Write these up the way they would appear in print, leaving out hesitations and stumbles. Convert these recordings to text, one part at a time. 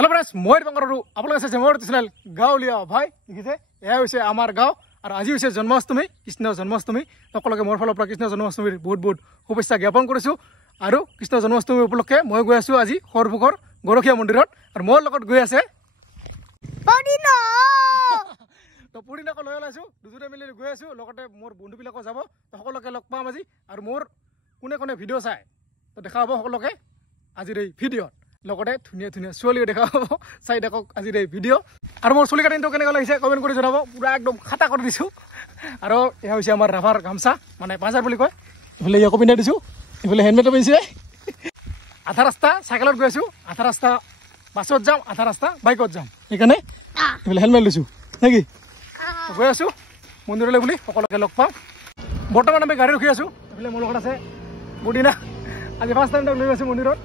Hello friends मैं दीपंकर आपलोक मोर channel गाँवलिया भाई देखिसे यह आमार गाँव और आज जन्माष्टमी कृष्ण जन्माष्टमी सकलोके मोर फाলৰ পৰা कृष्ण जन्माष्टमीर बहुत बहुत शुभेच्छा ज्ञापन কৰিছো और कृष्ण जन्माष्टमी उपलक्षे मैं गई आছো आज खरपुखर गरखिया मंदिर और मोर লগত गई আছে तो पुरीनाक লৈ ওলাইছো দুজনে মিলি গৈ আছো লগতে मोर बंधुबिलाक যাব तो सकलोके लग पाम আজি और मोर कोने कोने भिडिओ चाय तो देखा हब सकलोके आजिर এই ভিডিঅ'ত লগতে ধুনিয়া ধুনিয়া ছোৱালীও দেখা পাব চাই দেখক আজিৰ এই ভিডিঅ' আৰু মোৰ চুলি কাটিংটো কেনেকৈ লাগিছে কমেণ্ট কৰি জনাব পুৰা একদম খাতা কৰি দিছো আৰু এয়া হৈছে আমাৰ ৰাভাৰ গামছা মানে পাঁচাৰ বুলি কয় এইফালে ইয়াকো পিন্ধাই দিছো এইফালে হেলমেটো পিন্ধিছে আধা ৰাস্তা চাইকেলত গৈ আছো আধা ৰাস্তা বাছত যাম আধা ৰাস্তা বাইকত যাম সেইকাৰণে এইফালে হেলমেট লৈছো নেকি গৈ আছো মন্দিৰলৈ বুলি সকলোকে লগ পাম বৰ্তমান আমি গাড়ী ৰখি আছো এইফালে মোৰ লগত আছে বুঢ়ীনা আজি ফাৰ্ষ্ট টাইম লৈ আছো মন্দিৰত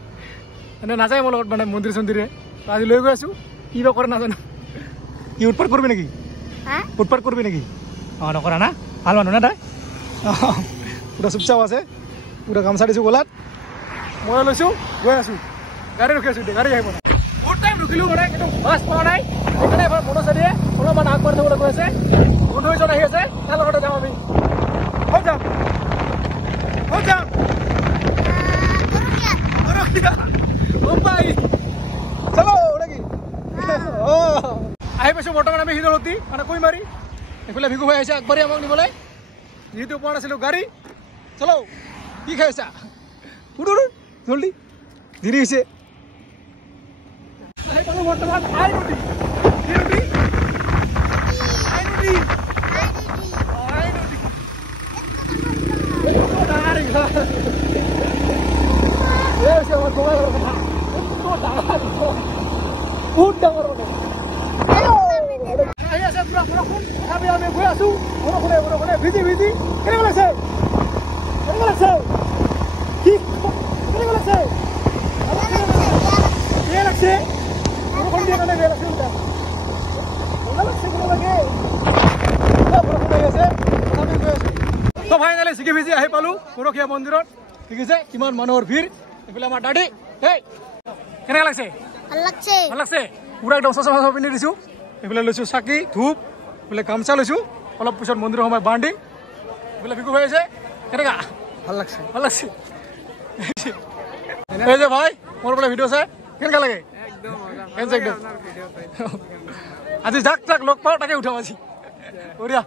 এনে নাযায় মোৰ লগত মানে মন্দিৰ চন্দিৰে আজি লৈ গৈ আছো কিবা কৰে নাজানো কি উৎপাত কৰিবি নেকি উৎপাত কৰিবি নেকি অঁ নকৰা না ভাল মানুহ না তাই পুৰা চুপচাপ আছে পুৰা গামছা দিছোঁ গলাত মই লৈছোঁ গৈ আছোঁ গাড়ী ৰখি আছোঁ গাড়ী আহিব বহুত টাইম ৰখিলোঁ মানে কিন্তু বাছ পোৱা নাই সেইকাৰণে এবাৰ মনোচাৰীয়ে অলপমান আগবাঢ়ি থবলৈ কৈ আছে বন্ধুজন আহি আছে তাৰ লগতে যাম আমি হৈ যাম হৈ যাম चलो लगी आई पास बर्तमान आम हिदलती मैं कई मारी इफाले भिगु भाई आगबारी आमक निबले जीतु पा ना गाड़ी चलो कि खाइसा उड़ जल्दी धीरे से बर्तमान तो फाइनली सिकी भिजी आहि पालू गरखिया मंदिर ठीक है कि मानुर भीड़ इफाले आमार दादी केने लागছে ভাল লাগছে पूरा एकदम चशमा चशमा पिंधि दिसु इफाले लैसु चाकी धूप इफाले गामचा लैसु अलप पिছত मंदिर समय बांधिम इफाले भिगु भाई আছে केनेका ভাল লাগছে এই যে ভাই मोर बोले भिडिओ চাই केनेका লাগে एकदम আজি যাক যাক লগ পাও তাকে উঠাম আজি বঢ়িয়া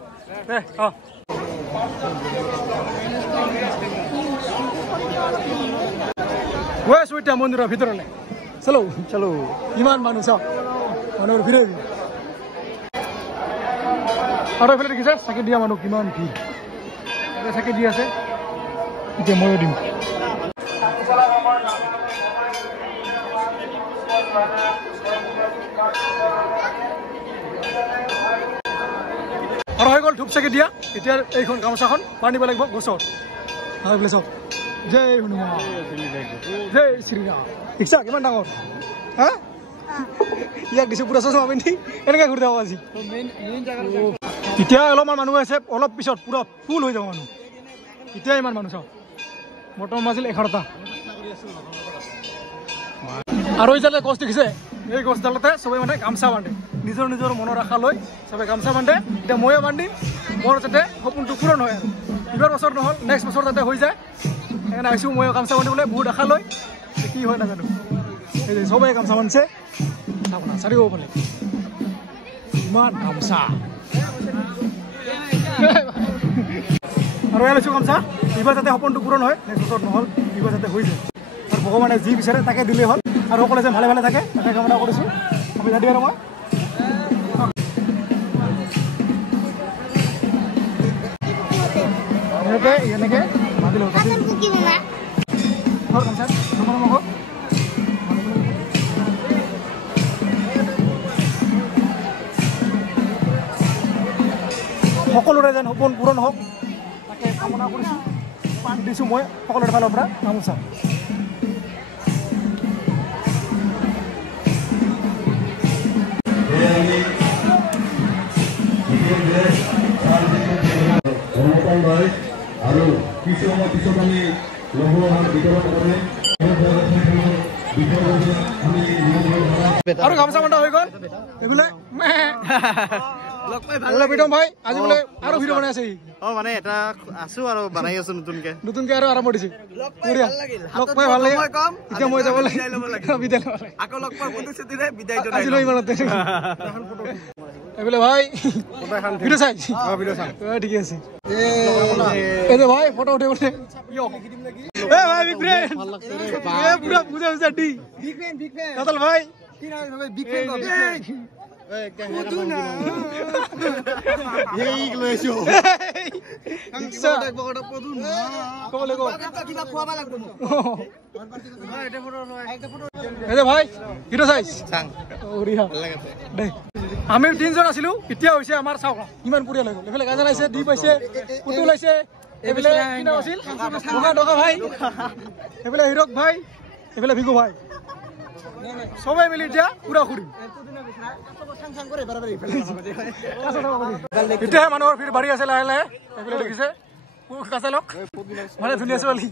দে गई आसो इतना मंदिर भर चलो चलो इमान मानु चाह मानुर भिड़ और ये देखिसे चाकी दिया मानु कि भीड़ चाकी दी आसे इतना मैं दिम और हो गल धूप चाकी दिया इतना गामोचाखन बांधिब लागिब गছত हाँ चक जय हनुमान जय श्रीराम देखा कि डाঙर हाँ ইয়াক দিছো পুরা চশমা পিন্ধি এনেকে ঘুৰি থাকো আজি এতিয়া অলপমান মানুহ আছে অলপ পিছত পুৰা ফুল হৈ যাব মানুহ এতিয়া ইমান মানুহ চাও বৰ্তমান আছিল 11টা আৰু এই জালে গছ দেখিছে এই গছডালতে সবে মানে গামছা বান্ধে নিজৰ নিজৰ মনৰ আশা লৈ সবে গামছা বান্ধে এতিয়া ময়ো বান্ধিম মোৰ যাতে সপোনটো পূৰণ হয় আৰু ইবাৰ বছৰ নহল নেক্সট বছৰ যাতে হৈ যায় সেইকাৰণে আহিছোঁ মই গামছা বান্ধিবলৈ বহুত আশা লৈ কি হয় নাজানো এই যে সবে গামছা বান্ধিছে আপোনাৰ চাৰিওফালে ইমান গামছা আৰু এয়া লৈছোঁ গামছা এইবাৰ যাতে সপোনটো পূৰণ হয় নেক্সট বছৰ নহল এইবাৰ যাতে হৈ যায় আৰু ভগৱানে যি বিচাৰে তাকে দিলেই হ'ল আৰু সকলোৱে যে ভালে ভালে থাকে তাকে কামনা কৰিছোঁ আমি দাদি আৰু মই এনেকে বান্ধিলে সকলোৰে যেন সপোন পূৰণ হওক তাকে কামনা কৰিছোঁ পাণ দিছোঁ মই সকলোৰে ফালৰ পৰা গামোচা আৰু পিছত আমি লঘু আহাৰ বিতৰণ কৰে আমি আৰু গামোচা বন্ধা হৈ গ'ল এইবোলে লগ পাই ভাল প্ৰীতম ভাই আজি বোলে আৰু ভিডিঅ' বনাই আছে মানে এটা আছো আৰু বনাই আছো নতুনকে আৰু আৰম্ভ দিছে লগ পাই ভাল লাগে এতিয়া মই যাব লাগে বিদায় ল'ব লাগে আকৌ লগ পাই ফটো চুটিৰে বিদায় জনাই আজিলৈ ইমানতে এইবোলে ভাই ভিডিঅ' চাই ঠিকে আছে এই যে ভাই ফটো উঠে বোলে এ ভাই বিগ ফ্ৰেন্ড ভাল লাগছে রে এ পুরা বুঝা ডি বিগ ফ্যান কাতল ভাই কি না ভাই বিগ ফ্যান এ ক্যামেরা এই গ্লেশো আচ্ছা একটা পদু না কলে গো কিবা খোয়াবা লাগবে ভাই এটা ফটো নয় একটা ফটো এই যে ভাই ভিডিও চাইছ চাং ওরিয়া ভাল লাগছে দে আমি তিনজন আছিলো এতিয়া হৈছে আমাৰ চাও কিমান পুৰিয়া লৈ গ'ল এফালে গাজা লাইছে দি পাইছে পুতু লাইছে এফালে কিনা আছিল ঢোকা ঢোকা ভাই এফালে হিৰক ভাই এফালে ভিগু ভাই সবাই মিলি এতিয়া পুৰা ঘুৰিম এতিয়া মানুহৰ ভিৰ বাঢ়ি আছে লাহে লাহে এফালে দেখিছে কাঁচা লক মানে ধুনীয়া ছোৱালী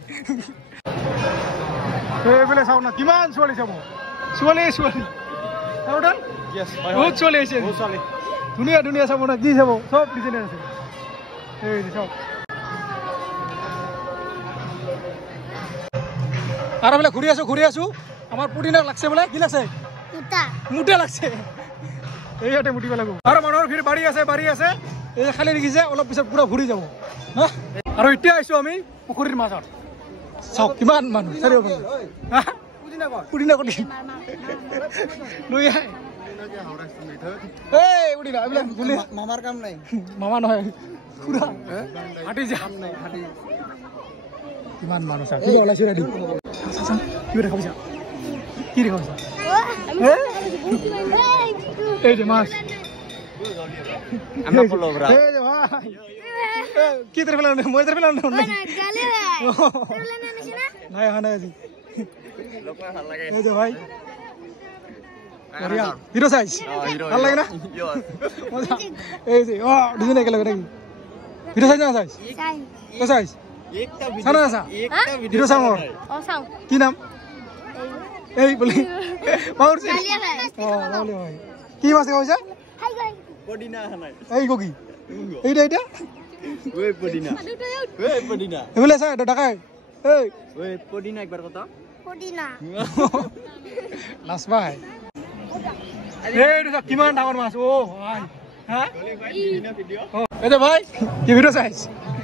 এইফালে চাওঁ না কিমান ছোৱালী চাব ছোৱালী বহুত ছোৱালী আহিছে ধুনীয়া ধুনীয়া চাব না কি চাব চব ডিজাইনাৰ আছে এই চাওক আৰু বোলে ঘূৰি আছো আমাৰ পুদিনা লাগছে বোলে কি লাগছে মুটা লাগছে এইয়াতে মুটিব লাগিব আৰু মানুহৰ ভিৰ বাঢ়ি আছে এই খালি দেখিছে অলপ পিছত পুৰা ঘূৰি যাব আৰু এতিয়া আহিছো আমি পুখুৰীৰ মাজত চাওক কিমান মানুহ চাৰিওফালে পুদিনা কলি লৈ আহে এই পুদিনা এইবিলাক মামাৰ কাম নাই মামা নহয় পুৰা হাঁটি যাম নাই হাঁটি কিমান মানুহ চাওক কিবা ওলাইছে ৰেডি কি দেখাবছা কি দেখাবছা এই যে মাছ আমাৰ পলো ব্ৰা এই যে ভাই কি তৰফ পেলানো মই তৰফ পেলানো নাই গালে নাই নাই আজি লোক ভাল লাগে এই যে ভাই হিরো সাইজ ভাল লাগে না এই যে ও দুজনে একেলগে নাকি হিরো সাইজ না সাইজ তো সাইজ একটা ভিডিও সানা একটা ভিডিও সামর ও সাও কি নাম এই বলি মাউর সি ও বলি ভাই কি মাছ কইছা হাই গাই পডিনা নাই এই গগি এইটা ওই পডিনা এবেলে স্যার এটা ঢাকায় এই ওই পডিনা একবার কথা পডিনা লাস ভাই এই দেখো কিমান ডাঙৰ মাছ ও ভাই হ্যাঁ ভিডিও এই যে ভাই কি ভিডিও চাইছ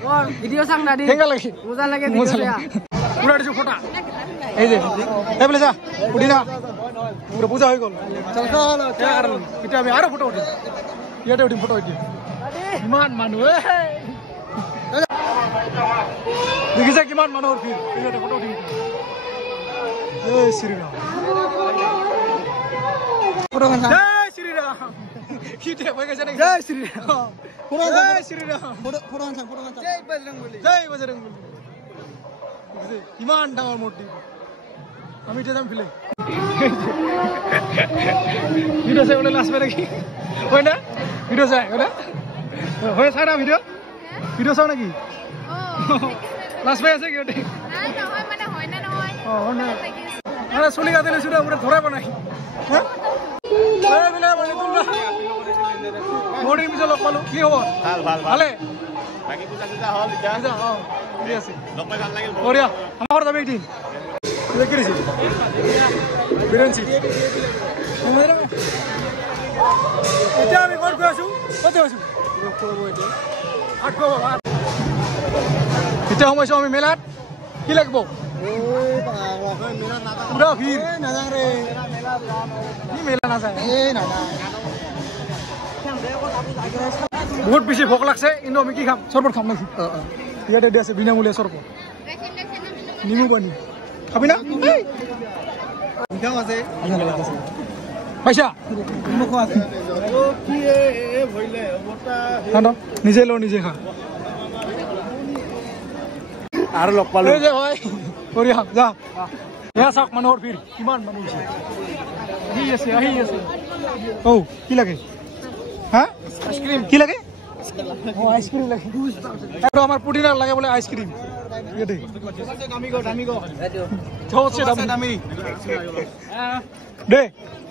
ও ভিডিও চাং না দি কেঙ্গা লাগে মজা লাগে ভিডিও পুরা দিছো ফটা এই যে এই বলে যা পডিনা পুরো পূজা হই গল চল চল এটা আমি আরো ফটো উঠিম ইয়াতে উঠিম ফটো উঠিম কিমান মানুহ দেখিছে কিমান মানুহৰ ভিৰ ইয়াতে ফটো উঠিম এই শ্ৰীৰাম ফটো খান জয় শ্ৰীৰাম কিতে হৈ গৈছে নেকি জয় শ্ৰীৰাম ফটো জয় শ্ৰীৰাম ফটো খান জয় বজৰংবলী কিমান ডাঙৰ মূৰ্তি আমি এতিয়া যাম ফিলে ভিডিও চাই বোলে লাষ্ট পাই নেকি হয় না ভিডিও চাই হয় না হয় চাই না ভিডিও চাও নাকি লাষ্ট পাই আছে কি ওটা নহয় মানে হয় না নহয় হয় না আরে চলি গাতে লৈছো পুৰা ধৰাই বনাই হ্যাঁ এই বিলে মানে তুলনা মৰিৰ পিছত লগ পালো কি হ'ব ভাল ভালে বাকি পূজা হল এতিয়া ঠিক আছে লগ পাই ভাল লাগিল বঢ়িয়া আমাৰ ঘৰত যাবি একদিন কি কৰিছে বিৰঞ্চি এতিয়া আমি ক'ত গৈ আছো এতিয়া সোমাইছো আমি মেলাত কি লাগিব পুৰা ভিৰ নাযাওঁ ৰে কি মেলা নাযায় বহুত বেছি ভোক লাগছে কিন্তু আমি কি খাম চৰবত খাম নেকি ইয়াতে দি আছে বিনামূলীয়া চৰবত নিমু পানী খাবি না পইচা নিজে লো নিজে খা আৰু লগ পালো যে হয় কৰি খাম যা এয়া চাওক মানুহৰ ভিৰ কিমান মানুহ হৈছে আহি আছে ঔ কি লাগে হা আইসক্ৰিম কি লাগে ও আইসক্ৰিম লাগে আৰু আমাৰ পুদিনাৰ লাগে বোলে আইসক্ৰিম ইয়াতে চবতছে দামী দে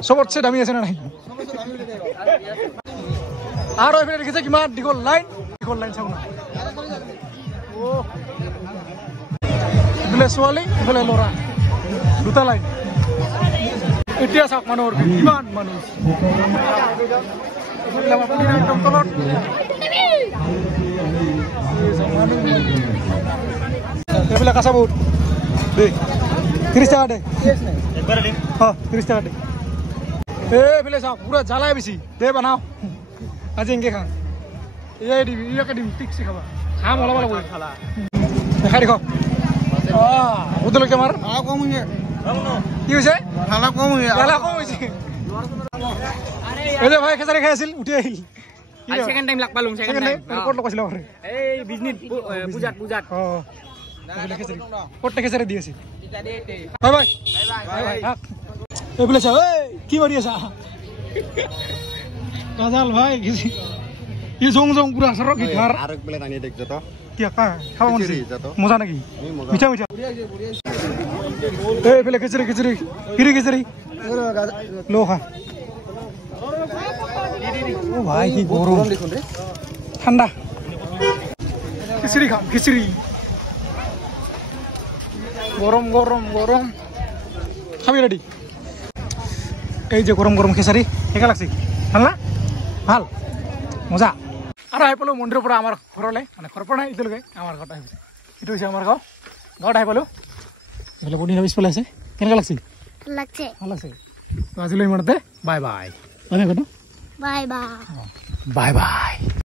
চবতছে দামী আছে না নাই আৰু এইফালে দেখিছে কিমান দীঘল লাইন চাওঁ না এইফালে ছোৱালী এইফালে ল'ৰা দুটা লাইন এতিয়া চাওক মানুহৰ কিমান মানুহ একদম তলত এইবিলাক কাঁচা বহুত দেই 30 টাকা দে 30 টাকা দে এইফালে চাওক পুৰা জ্বালাই বেছি দে বনাও আজি এনেকৈ খাম এয়াই দিবি ইয়াকে দিম ঠিকছে খাবা খাম অলপ অলপ দেখাই দেখ উদলৈকে আমাৰ কি হৈছে কম হৈছে এই যে ভাই খেচাৰি খাই আছিল উঠি আহিল সেকেন্ড টাইম লাগ পালুম সেকেন্ড টাইম ক'ত লগাইছিল এই বিজনিত পূজাত ক'ত খেচাৰি দি আছে বাই বাই এইফালে চা কি মাৰি আছা কাজাল ভাই ই জং পুৰা আচাৰক আৰু এক প্লেট আনি দেখ যত কি খাব মন মজা নেকি মিঠা এইফালে খিচৰি খিচৰি লো খা ও ভাই কি গরম দেখুন রে ঠান্ডা খিচুড়ি খাম খিচুড়ি গরম খাবি রেডি এই যে গরম খিচুড়ি কেকা লাগছে ভাল না ভাল মজা আৰু আহি পালোঁ মন্দিৰৰ পৰা আমাৰ ঘৰলৈ মানে ঘৰৰ পৰা নাই এতিয়ালৈকে আমাৰ ঘৰত আহিছে এইটো হৈছে আমাৰ গাঁৱত আহি পালোঁ এইফালে বডি পিছফালে আছে কেনেকুৱা লাগছে ভাল লাগছে তো আজিলৈ ইমানতে bye bye Bye bye. Bye bye